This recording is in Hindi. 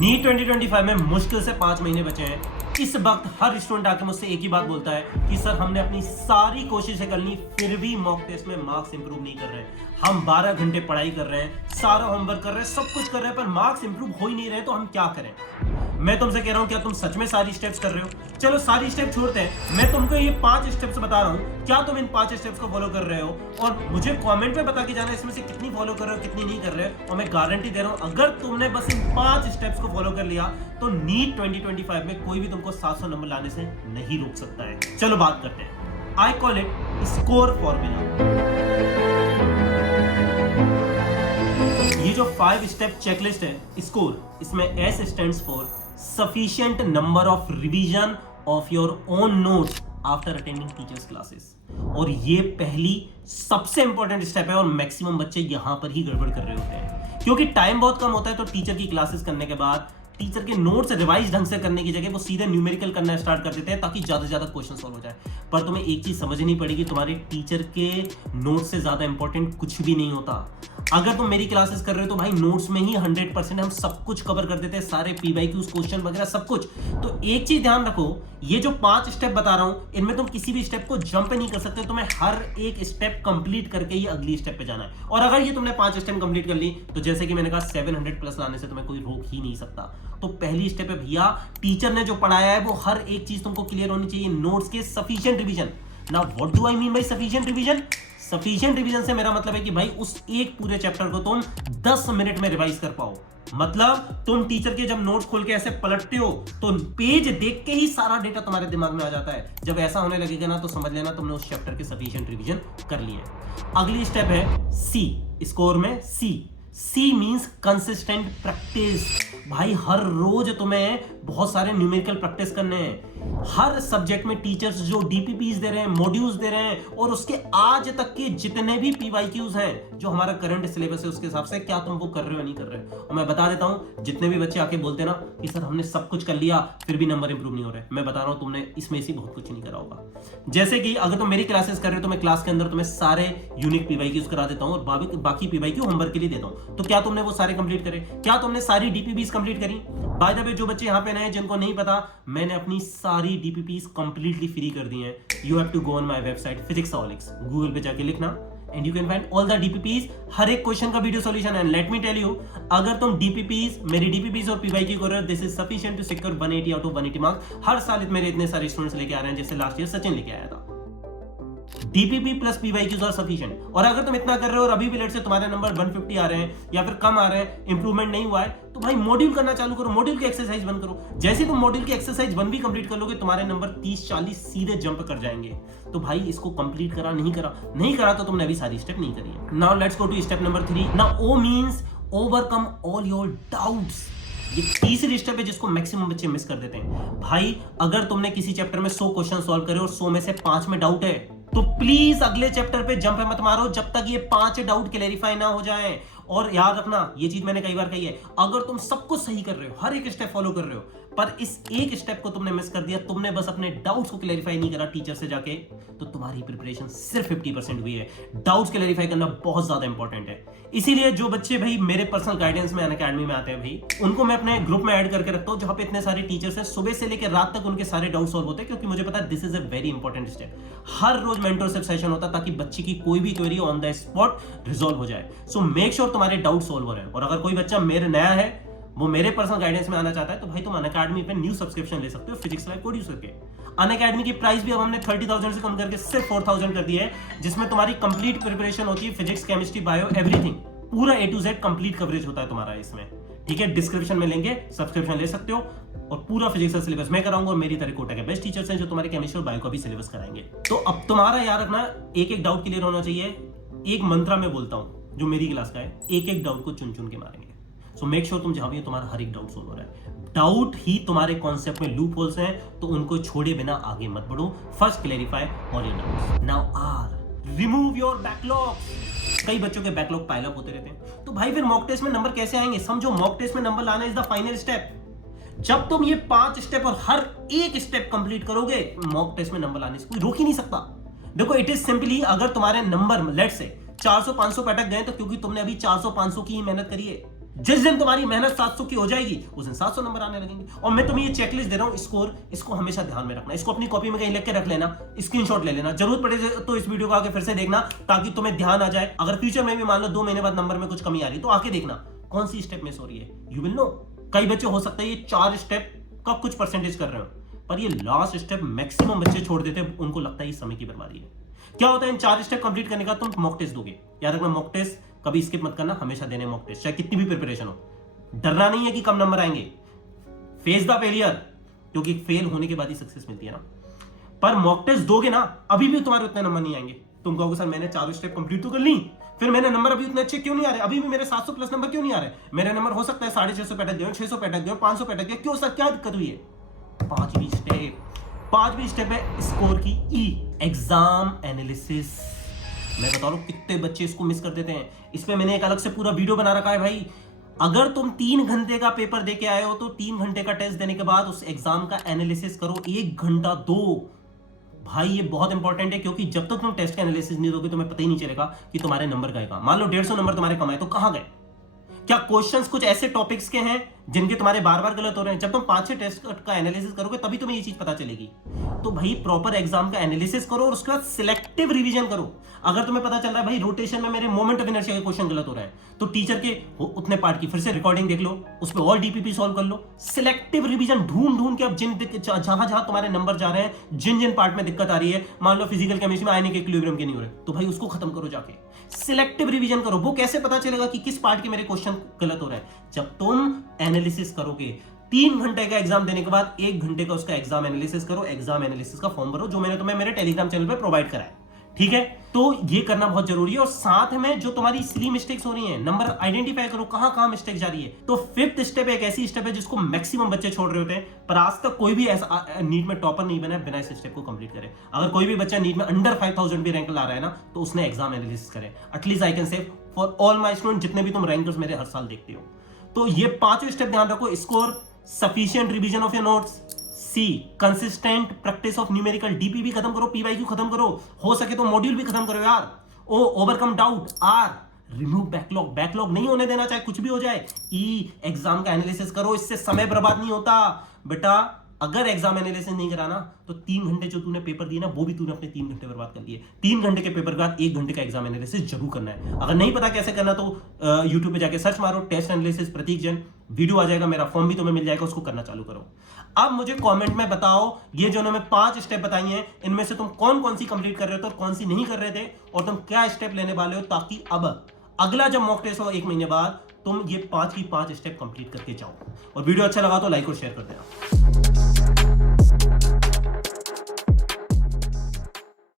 नीट 2025 में मुश्किल से 5 महीने बचे हैं। इस वक्त हर स्टूडेंट आके मुझसे एक ही बात बोलता है कि सर हमने अपनी सारी कोशिशें कर ली फिर भी मॉक टेस्ट में मार्क्स इंप्रूव नहीं कर रहे हैं। हम 12 घंटे पढ़ाई कर रहे हैं, सारा होमवर्क कर रहे हैं, सब कुछ कर रहे हैं, पर मार्क्स इंप्रूव हो ही नहीं रहे, तो हम क्या करें। मैं तुमसे कह रहा हूं क्या तुम सच में सारी स्टेप्स कर रहे हो? चलो सारी स्टेप छोड़ते हैं, मैं तुमको ये 5 स्टेप्स बता रहा हूं, क्या तुम इन 5 स्टेप्स को फॉलो कर रहे हो? और मुझे कमेंट में बता के जाना इसमें से कितनी फॉलो कर रहे हो कितनी नहीं कर रहे हो। और मैं गारंटी दे रहा हूं अगर तुमने बस इन 5 स्टेप्स को फॉलो कर लिया तो नीट 2025 में कोई भी तुमको 700 नंबर लाने से नहीं रोक सकता है। चलो बात करते हैं। I call it score formula. ये जो 5 स्टेप चेकलिस्ट है स्कोर, इसमें S stands for sufficient number of revision of your own notes after attending teachers classes. और ये पहली सबसे इंपॉर्टेंट स्टेप है और मैक्सिमम बच्चे यहां पर ही गड़बड़ कर रहे होते हैं, क्योंकि टाइम बहुत कम होता है। तो टीचर की क्लासेस करने के बाद टीचर के नोट्स रिवाइज ढंग से करने की जगह वो सीधे न्यूमेरिकल करना स्टार्ट कर देते हैं ताकि ज्यादा से ज्यादा क्वेश्चन सॉल्व हो जाए। पर तुम्हें एक चीज समझनी पड़ेगी, तुम्हारे टीचर के नोट्स से ज्यादा इंपॉर्टेंट कुछ भी नहीं होता। अगर तुम मेरी क्लासेस कर रहे हो तो भाई नोट्स में ही 100% हम सब कुछ कवर कर देते हैं, सारे PYQs क्वेश्चन वगैरह सब कुछ। तो एक चीज ध्यान रखो, ये जो 5 स्टेप बता रहा हूं इनमें तुम किसी भी स्टेप को जंप नहीं कर सकते, तुम्हें हर एक स्टेप कंप्लीट करके ही अगली स्टेप पे जाना है। और अगर ये तुमने 5 स्टेप कंप्लीट कर ली तो जैसे कि मैंने कहा 700 प्लस लाने से तुम्हें कोई रोक ही नहीं सकता। तो पहली स्टेप है भैया, टीचर ने जो पढ़ाया है वो हर एक चीज तुमको क्लियर होनी चाहिए, नोट्स के sufficient revision. Now what do I mean by sufficient revision? Sufficient revision से मेरा मतलब है कि भाई उस एक पूरे चैप्टर को तुम 10 मिनट में रिवाइज कर पाओ। मतलब तुम टीचर के जब नोट खोल के ऐसे पलटते हो तो पेज देख के ही सारा डेटा तुम्हारे दिमाग में आ जाता है। जब ऐसा होने लगेगा ना तो समझ लेना तुमने उस चैप्टर के सफिशिएंट रिवीजन कर लिए। अगली स्टेप है सी, स्कोर में सी मींस कंसिस्टेंट प्रैक्टिस। भाई हर रोज तुम्हें बहुत सारे न्यूमेरिकल प्रैक्टिस करने हैं। हर सब्जेक्ट में टीचर्स जो डीपीपीस दे रहे हैं, मॉड्यूल्स दे रहे हैं, और उसके आज तक के जितने भी PYQs हैं जो हमारा करंट सिलेबस है उसके हिसाब से क्या तुम वो कर रहे हो नहीं कर रहे हो। और मैं बता देता हूं, जितने भी बच्चे आके बोलते ना कि सर हमने सब कुछ कर लिया फिर भी नंबर इंप्रूव नहीं हो रहे, मैं बता रहा हूं तुमने इसमें से बहुत कुछ नहीं करा होगा। जैसे कि अगर तुम मेरी क्लासेस कर रहे हो तो मैं क्लास के अंदर तुम्हें सारे यूनिक PYQs करा देता हूं और बाकी PYQ होमवर्क के लिए देता हूं। तो क्या तुमने वो सारे कंप्लीट करे? क्या तुमने सारी DPPs कंप्लीट करी? बाय द वे जो बच्चे यहाँ पे नए जिनको नहीं पता, मैंने अपनी सारी DPPs कंप्लीटली फ्री कर दी हैं। You have to go on my website फिजिक्सaholics, गूगल पे जाके लिखना and you can find all the DPPs, हर एक क्वेश्चन का video solution. And let me tell you, अगर तुम मेरी DPPs और PYQ कर रहे हो, this is sufficient to secure 180 out of 180 marks. हर साल मेरे इतने सारे स्टूडेंट्स लेके आ रहे हैं, जैसे लास्ट ईयर सचिन लेके आया था। DPP plus PYQs are sufficient. और अगर तुम इतना कर रहे हो और अभी भी लेट से तुम्हारे नंबर 150 आ रहे हैं या फिर कम आ रहे हैं, इंप्रूवमेंट नहीं हुआ है, तो भाई मॉड्यूल करना चालू करो, मॉड्यूल की एक्सरसाइज बंद करो। जैसे तुम मॉड्यूल की एक्सरसाइज 1 भी कंप्लीट कर लोगे तुम्हारे नंबर 30-40 सीधे जंप कर जाएंगे। तो भाई इसको कंप्लीट करा नहीं करा तो तुमने अभी सारी स्टेप नहीं करी है। Now let's go to step number 3। Now O means overcome all your doubts. ये तीसरी स्टेप है जिसको मैक्सिमम बच्चे मिस कर देते हैं। भाई अगर तुमने किसी चैप्टर में 100 क्वेश्चन सॉल्व करे और 100 में से 5 में डाउट है तो प्लीज अगले चैप्टर पे जंप मत मारो जब तक ये 5 डाउट क्लैरिफाई ना हो जाए। और याद रखना, ये चीज मैंने कई बार कही है, अगर तुम सब कुछ सही कर रहे हो, हर एक स्टेप फॉलो कर रहे हो, पर इस एक स्टेप को तुमने मिस कर दिया, तुमने बस अपने डाउट्स को क्लैरिफाई नहीं करा टीचर से जाके, तो तुम्हारी प्रिपरेशन सिर्फ 50% हुई है। डाउट्स क्लैरिफाई करना बहुत ज्यादा इंपॉर्टेंट है। इसीलिए जो बच्चे भाई मेरे पर्सनल गाइडेंस में अनअकैडमी में आते हैं भाई, उनको मैं अपने ग्रुप में ऐड करके रखता हूं जहां पे इतने सारे टीचर्स हैं, सुबह से लेकर रात तक उनके सारे डाउट सॉल्व होते हैं, क्योंकि मुझे पता है this is a very important step. हर रोज मेंटरशिप सेशन होता है ताकि बच्चे की कोई भी query on the spot resolve हो जाए। सो मेक श्योर तुम्हारे डाउट सॉल्व हो रहे हैं। और अगर कोई बच्चा मेरे नया है, वो मेरे पर्सनल गाइडेंस में आना चाहता है, तो भाई तुम अनअकैडमी पे न्यू सब्सक्रिप्शन ले सकते हो फिजिक्स लाइव प्रोड्यूसर के। अनअकैडमी की प्राइस भी अब हमने 30,000 से कम करके सिर्फ 4,000 कर दी है, जिसमें तुम्हारी कंप्लीट प्रिपरेशन होती है, फिजिक्स, केमिस्ट्री, बायो, एवरीथिंग, पूरा A to Z complete coverage होता है तुम्हारा इसमें। ठीक है, डिस्क्रिप्शन में लेंगे, सब्सक्रिप्शन ले सकते हो। और पूरा फिजिक्स का सिलेबस मैं कराऊंगा और मेरी तरह कोटा के बेस्ट टीचर्स हैं जो तुम्हारे केमिस्ट्री और बायो का भी सिलेबस कराएंगे। तो अब तुम्हारा याद रखना, एक एक डाउट क्लियर होना चाहिए। एक मंत्रा में बोलता हूं जो मेरी क्लास का है, एक एक डाउट को चुन चुन के मारेंगे। सो मेक श्योर तुम जहां भी हो तुम्हारा हर एक डाउट सोल्व हो रहा है। डाउट ही तुम्हारे कॉन्सेप्ट में लूप होल्स हैं, तो उनको छोड़े बिना आगे मत बढ़ो। First clarify all your doubts. Now R remove your backlog. कई बच्चों के बैकलॉग पाइल अप होते रहते हैं, तो भाई फिर मॉक टेस्ट में नंबर कैसे आएंगे? समझो, मॉक टेस्ट में नंबर लाना इज द फाइनल स्टेप। जब तुम ये 5 स्टेप और हर एक स्टेप कंप्लीट करोगे, मॉक टेस्ट में नंबर लाने से कोई रोक ही नहीं सकता। देखो, इट इज सिंपली, अगर तुम्हारे नंबर लेट से 400-500 पे अटक गए तो क्योंकि तुमने अभी 400-500 की ही मेहनत करी है। जिस दिन तुम्हारी मेहनत 700 की हो जाएगी उस दिन 700 नंबर आने लगेंगे। और मैं तुम्हें ये चेकलिस्ट दे रहा हूं स्कोर, इसको हमेशा ध्यान में रखना, इसको अपनी कॉपी में कहीं लिख के रख लेना, स्क्रीनशॉट ले लेना, जरूरत पड़े तो इस वीडियो को आके फिर से देखना ताकि तुम्हें ध्यान आ जाए। अगर फ्यूचर में भी मान लो 2 महीने बाद नंबर में कुछ कमी आ रही है तो आके देखना कौन सी स्टेप मिस हो रही है, यू विल नो। कई बच्चे हो सकता है ये 4 स्टेप का कुछ परसेंटेज कर रहे हो, पर ये लास्ट स्टेप मैक्सिमम बच्चे छोड़ देते हैं, उनको लगता है ये समय की बर्बादी है। क्या होता है इन 4 स्टेप कंप्लीट करने का, तुम मॉक टेस्ट दोगे, याद रखना मॉक टेस्ट कभी स्किप मत करना, हमेशा देने मॉक टेस्ट, चाहे कितनी भी प्रिपरेशन हो। डरना नहीं है कि कम नंबर आएंगे, फेस द फेलियर, क्योंकि फेल होने के बाद ही सक्सेस मिलती है ना। पर मॉक टेस्ट दोगे ना, अभी भी तुम्हारे उतने नंबर नहीं आएंगे। तुम कहोगे सर मैंने 4 स्टेप कंप्लीट तो कर ली, फिर मेरे नंबर अभी उतने अच्छे क्यों नहीं आ रहे, अभी भी मेरे 700 प्लस नंबर क्यों नहीं आ रहे, मेरे नंबर हो सकता है 650 पे अटक गए, 600 पे अटक गए, 500 पे अटक गए, क्यों सर क्या दिक्कत हुई है। पांचवी स्टेप है स्कोर की एग्जाम एनालिसिस। मैं बता रहा हूं कितने बच्चे इसको मिस कर देते हैं, इस पे मैंने एक अलग से पूरा वीडियो बना रखा है भाई। अगर तुम 3 घंटे का पेपर देके आए हो तो 3 घंटे का टेस्ट देने के बाद उस एग्जाम का एनालिसिस करो, 1 घंटा दो भाई। ये बहुत इंपॉर्टेंट है, क्योंकि जब तक तुम टेस्ट का एनालिसिस नहीं दोगे तुम्हें पता ही नहीं चलेगा कि तुम्हारे नंबर गए कहां। मान लो 150 नंबर तुम्हारे कम आए तो कहां गए, क्या क्वेश्चंस कुछ ऐसे टॉपिक्स के हैं जिनके तुम्हारे बार बार गलत हो रहे हैं। जब तुम 5-6 टेस्ट का एनालिसिस करोगे तभी तुम्हें ये चीज पता चलेगी। तो भाई प्रॉपर एग्जाम का एनालिसिस करो और उसके बाद सिलेक्टिव रिवीजन करो। अगर तुम्हें पता चल रहा है भाई रोटेशन में मेरे मोमेंट ऑफ इनर्शिया के क्वेश्चन गलत हो रहे हैं तो टीचर के उतने पार्ट की फिर से रिकॉर्डिंग देख लो, उस पर और डीपीपी सॉल्व कर लो। सिलेक्टिव रिवीजन ढूंढ के अब जहां जहां तुम्हारे नंबर जा रहे हैं, जिन पार्ट में दिक्कत आ रही है, मान लो फिजिकल केमिस्ट्री में आयनिक इक्विलिब्रियम के नहीं हो रहे तो भाई उसको खत्म करो जाके, सिलेक्टिव रिवीजन करो। वो कैसे पता चलेगा कि किस पार्ट के मेरे क्वेश्चन गलत हो रहे हैं, जब तुम एनालिसिस करोगे। 3 घंटे का एग्जाम देने के बाद 1 घंटे का उसका एग्जाम एनालिसिस करो, एग्जाम एनालिसिस का फॉर्म भरो, जो मैंने तुम्हें मेरे टेलीग्राम चैनल पे प्रोवाइड करा है, ठीक है। तो ये करना बहुत जरूरी है। और साथ में जो तुम्हारी सिली मिस्टेक्स हो रही हैं, नंबर आइडेंटिफाई करो कहां मिस्टेक जा रही है। तो 5th स्टेप एक ऐसी स्टेप है जिसको मैक्सिमम बच्चे छोड़ रहे होते हैं, पर आज तक कोई भी ऐसा नीट में टॉपर नहीं बना बिना इस स्टेप को कंप्लीट करे। अगर कोई भी बच्चा नीट में अंडर 5000 भी रैंक ला रहा है ना तो उसने एग्जाम एनालिसिस करे। At least I can say for all my student, जितने भी तुम रैंकर्स मेरे हर साल देखते हो। तो ये 5 स्टेप ध्यान रखो, score, sufficient revision of your notes, C consistent practice of numerical, DP भी खत्म करो, पीवाईक्यू खत्म करो, हो सके तो मॉड्यूल भी खत्म करो यार। ओ overcome doubt, or remove backlog नहीं होने देना चाहे कुछ भी हो जाए। ई एग्जाम का एनालिसिस करो, इससे समय बर्बाद नहीं होता बेटा। अगर एग्जाम एनालिसिस नहीं कराना तो 3 घंटे जो तूने पेपर दिए ना वो भी तूने अपने 3 घंटे बर्बाद कर लिए। 3 घंटे के पेपर के बाद 1 घंटे का एग्जाम एनालिसिस जरूर करना है। अगर नहीं पता कैसे करना तो यूट्यूब पे जाके सर्च मारो टेस्ट एनालिसिस प्रतीक जैन, वीडियो आ जाएगा, मेरा फॉर्म भी तुम्हें मिल जाएगा, उसको करना चालू करो। अब मुझे कमेंट में बताओ ये जो मैं 5 स्टेप बताई हैं इनमें से तुम कौन सी कंप्लीट कर रहे हो और कौन सी नहीं कर रहे थे, और तुम क्या स्टेप लेने वाले हो, ताकि अब अगला जब मॉक टेस्ट हो 1 महीने बाद तुम ये 5 की 5 स्टेप कंप्लीट करके जाओ। और वीडियो अच्छा लगा तो लाइक और शेयर कर देना।